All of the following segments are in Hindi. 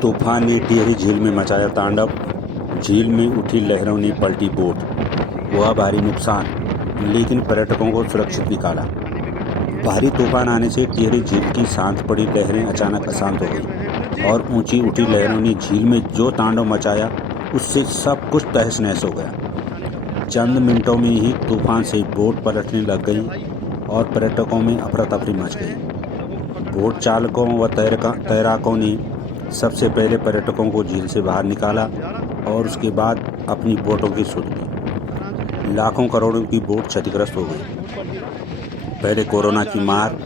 तूफान ने टिहरी झील में मचाया तांडव। झील में उठी लहरों ने पलटी बोट। हुआ भारी नुकसान, लेकिन पर्यटकों को सुरक्षित निकाला। भारी तूफान आने से टिहरी झील की शांत पड़ी लहरें अचानक अशांत हो गई और ऊंची उठी लहरों ने झील में जो तांडव मचाया, उससे सब कुछ तहस नहस हो गया। चंद मिनटों में ही तूफान से बोट पलटने लग गई और पर्यटकों में अफरा तफरी मच गई। बोट चालकों व तैराकों ने सबसे पहले पर्यटकों को झील से बाहर निकाला और उसके बाद अपनी बोटों की सुध ली। लाखों करोड़ों की बोट क्षतिग्रस्त हो गई। पहले कोरोना की मार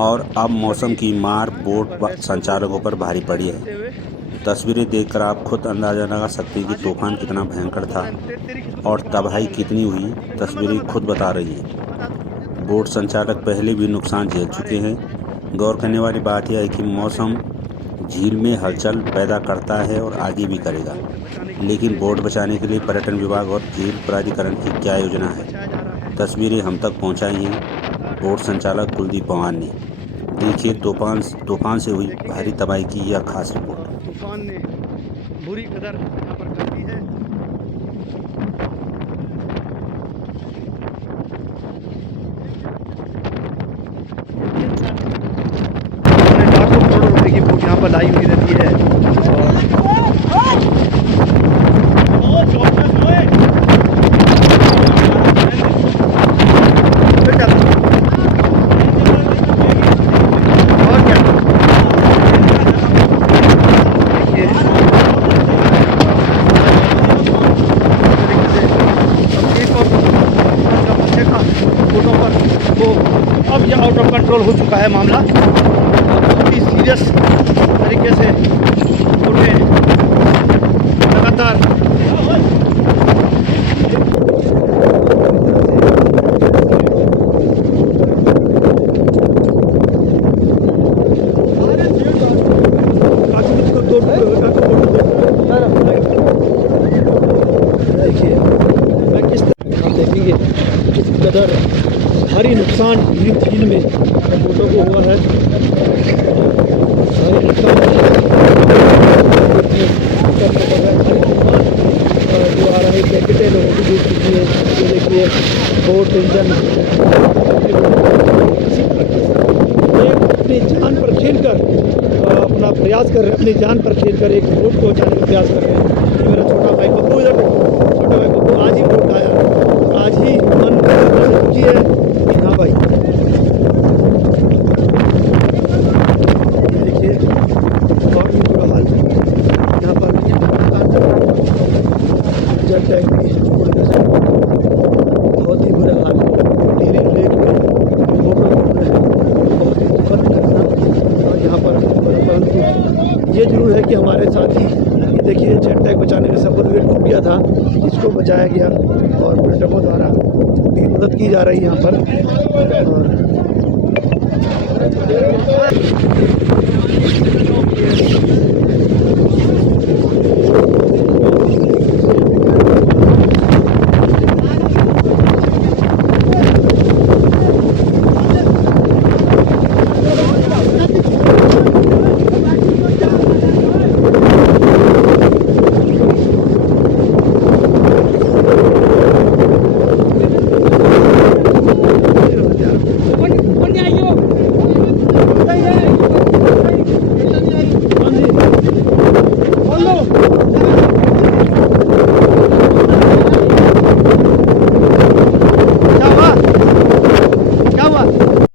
और अब मौसम की मार बोट संचालकों पर भारी पड़ी है। तस्वीरें देखकर आप खुद अंदाजा लगा सकते हैं कि तूफान कितना भयंकर था और तबाही कितनी हुई। तस्वीरें खुद बता रही हैं। बोट संचालक पहले भी नुकसान झेल चुके हैं। गौर करने वाली बात यह है कि मौसम झील में हलचल पैदा करता है और आगे भी करेगा, लेकिन बोट बचाने के लिए पर्यटन विभाग और झील प्राधिकरण की क्या योजना है, तस्वीरें हम तक पहुंचाई हैं बोट संचालक कुलदीप पवार ने। देखिए तूफान से हुई भारी तबाही की यह खास रिपोर्ट। तूफान ने बुरी कदर यहाँ पर कर दी है। लाखों करोड़ों रुपए की बोट यहाँ पर लाई हुई रहती है अब यह आउट ऑफ कंट्रोल हो चुका है मामला। बहुत ही सीरियस तरीके से बोटें लगातार देखिए मैं किस तरह हम देखेंगे किस कदर भारी नुकसान झील में बोटों को हुआ है। भारी नुकसान जो आ रहा है, जैकेटें लोगों की डूब चुकी है। ये देखिए बोट इंजन अपनी जान पर खेलकर अपना प्रयास कर रहे हैं, अपनी जान पर खेलकर एक बोट को बचाने का प्रयास कर रहे हैं। ये मेरा छोटा भाई बब्बू, इधर छोटा भाई बब्बू आज ही बोट आया, आज ही मन दुखी है कि हाँ भाई। देखिए बहुत ही बुरा हाल यहाँ पर जल टैंक भी बहुत ही बुरा हाल टिहरी लेक में बहुत ही दुखद घटना और यहाँ पर। परंतु ये जरूर है कि हमारे साथी देखिए जेट टैंक बचाने में सफल हुए, डूब गया था, इसको बचाया गया और पर्यटकों द्वारा भी मदद की जा रही है यहाँ पर।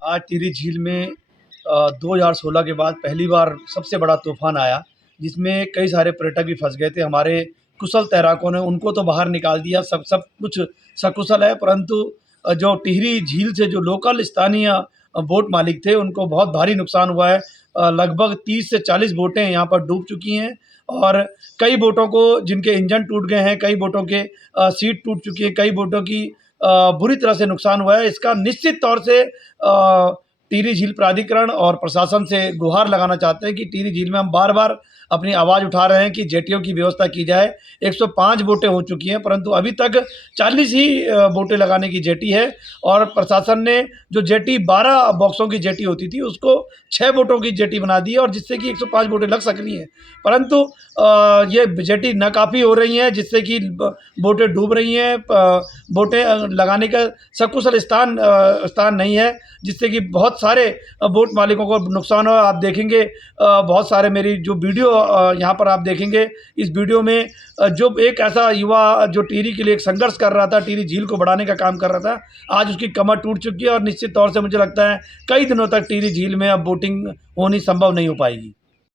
आज टिहरी झील में 2016 के बाद पहली बार सबसे बड़ा तूफान आया, जिसमें कई सारे पर्यटक भी फंस गए थे। हमारे कुशल तैराकों ने उनको तो बाहर निकाल दिया, सब कुछ सकुशल है, परंतु जो टिहरी झील से जो लोकल स्थानीय बोट मालिक थे उनको बहुत भारी नुकसान हुआ है। लगभग 30 से 40 बोटें यहाँ पर डूब चुकी हैं और कई बोटों को जिनके इंजन टूट गए हैं, कई बोटों के सीट टूट चुकी है, कई बोटों की बुरी तरह से नुकसान हुआ है। इसका निश्चित तौर से टिहरी झील प्राधिकरण और प्रशासन से गुहार लगाना चाहते हैं कि टिहरी झील में हम बार बार अपनी आवाज़ उठा रहे हैं कि जेटियों की व्यवस्था की जाए। 105 बोटें हो चुकी हैं, परंतु अभी तक 40 ही बोटें लगाने की जेटी है और प्रशासन ने जो जेटी 12 बॉक्सों की जेटी होती थी उसको 6 बोटों की जेटी बना दी है और जिससे कि 105 बोटें लग सक रही हैं। परंतु ये जेटी नाकाफ़ी हो रही हैं, जिससे कि बोटें डूब रही हैं, बोटें लगाने का सकुशल स्थान नहीं है, जिससे कि बहुत सारे बोट मालिकों को नुकसान हो। आप देखेंगे बहुत सारे मेरी जो वीडियो यहाँ पर आप देखेंगे, इस वीडियो में जो एक ऐसा युवा जो टिहरी के लिए एक संघर्ष कर रहा था, टिहरी झील को बढ़ाने का काम कर रहा था, आज उसकी कमर टूट चुकी है और निश्चित तौर से मुझे लगता है कई दिनों तक टिहरी झील में अब बोटिंग होनी संभव नहीं हो पाएगी।